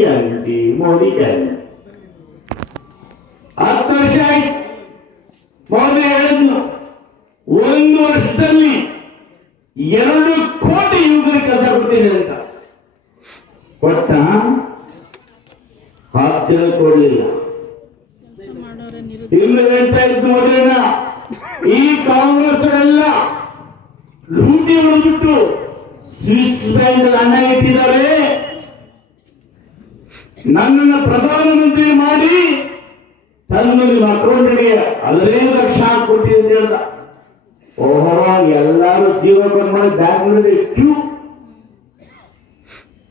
Guarantee Modi guarantee ಹತ್ತು ವರ್ಷ ಆಯ್ತು ಹೇಳಿದ್ನು ಒಂದು ವರ್ಷದಲ್ಲಿ ಎರಡು ಕೋಟಿ ಯುವಕರಿಗೆ ಕೆಲಸ ಕೊಡ್ತೀನಿ ಅಂತ. ಕೊಟ್ಟ ಹತ್ತು ಜನ ಕೊಡ್ಲಿಲ್ಲ. ಇನ್ನು ಹೇಳ್ತಾ ಇದ್ದು ಮೋದಿನ ಈ ಕಾಂಗ್ರೆಸ್ ಎಲ್ಲ ಲೂಟಿ ಹೊಡೆದ್ಬಿಟ್ಟು ಸ್ವಿಸ್ ಬ್ಯಾಂಕ್ ಇಟ್ಟಿದ್ದಾರೆ. ನನ್ನನ್ನು ಪ್ರಧಾನಮಂತ್ರಿ ಮಾಡಿ ತಂದು ನಿಮ್ಮ ಅಕೌಂಟ್ಗೆ ಹದಿನೈದು ಲಕ್ಷ ಕೊಟ್ಟಿ ಅಂತ ಹೇಳ್ದ. ಓಹೋ, ಎಲ್ಲಾರು ಜೀವ ಬಂದ್ ಮಾಡಿ ನಲ್ಲಿ ಕ್ಯೂ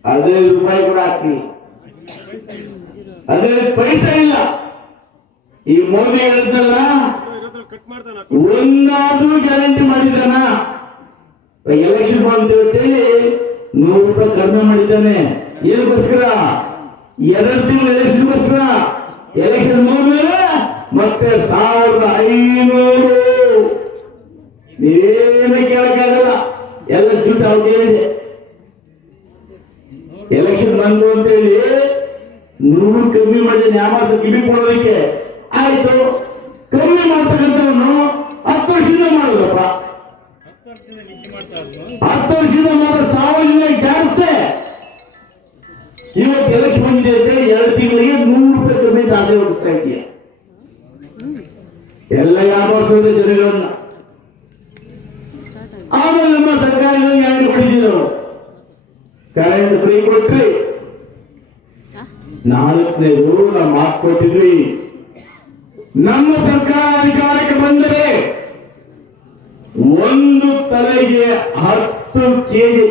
ಅದೇ ರೂಪಾಯಿ ಕೂಡ ಹಾಕಿ ಅದೇ ಪೈಸೆ ಇಲ್ಲ. ಈ ಮೋದಿ ಹೇಳಿದ್ನಲ್ಲ, ಒಂದಾದ್ರೂ ಗ್ಯಾರಂಟಿ ಮಾಡಿದಾನ ಎಲೆಕ್ಷನ್ ಹೇಳಿ ನೂರು ರೂಪಾಯಿ ಕಡಿಮೆ ಮಾಡಿದ್ದಾನೆ. ಏನಕ್ಕೋಸ್ಕರ? ಎರಡು ತಿಂಗಳು ಎಲೆಕ್ಷನ್ಗೋಸ್ಕರ ಎಲೆಕ್ಷನ್ ಮುಗಿದ್ಮೇಲೆ ಮತ್ತೆ ಸಾವಿರದ ಐನೂರು. ನೀವೇನು ಕೇಳಕ್ಕಾಗಲ್ಲ. ಎಲ್ಲ ಜುಟ್ಟು ಕೇಳಿದೆ ಎಲೆಕ್ಷನ್ ಬಂದು ಅಂತೇಳಿ ನೂರು ಕಮ್ಮಿ ಮಾಡಿ ನ್ಯಾಮಾಸ ಕಿವಿ ಕೊಡೋದಕ್ಕೆ. ಆಯ್ತು, ಕಮ್ಮಿ ಮಾಡ್ತಕ್ಕಂಥವನು ಹತ್ತು ವರ್ಷದಿಂದ ಮಾಡಿದ್ರಪ್ಪ ಹತ್ತು ವರ್ಷದಿಂದ ಮಾಡೋ ಸಾವಿರ ಜಾಗ್ರತೆ ಇವತ್ತು ಎಲೆಕ್ಷನ್ ಬಂದಿದೆ ಅಂತೇಳಿ ಎರಡು ತಿಂಗಳಿಗೆ ನೂರು ರೂಪಾಯಿ ಕಮ್ಮಿ ದಾಸೆ ಹೊಡಿಸ್ತಾ ಇದೆಯಾ ಎಲ್ಲ ಯಾವತ್ತೋದೆ ಜನಗಳನ್ನ. ಆಮೇಲೆ ನಮ್ಮ ಸರ್ಕಾರಗಳನ್ನು ಯಾರು ಕೊಟ್ಟಿದ್ದೀವಿ ಕರೆಂಟ್ ಫ್ರೀ ಕೊಟ್ರಿ. ನಾಲ್ಕನೇದು ನಾವು ಮಾತು ಕೊಟ್ಟಿದ್ವಿ ನಮ್ಮ ಸರ್ಕಾರ ಅಧಿಕಾರಕ್ಕೆ ಬಂದರೆ ಒಂದು ತಲೆಗೆ ಹತ್ತು ಕೆಜಿ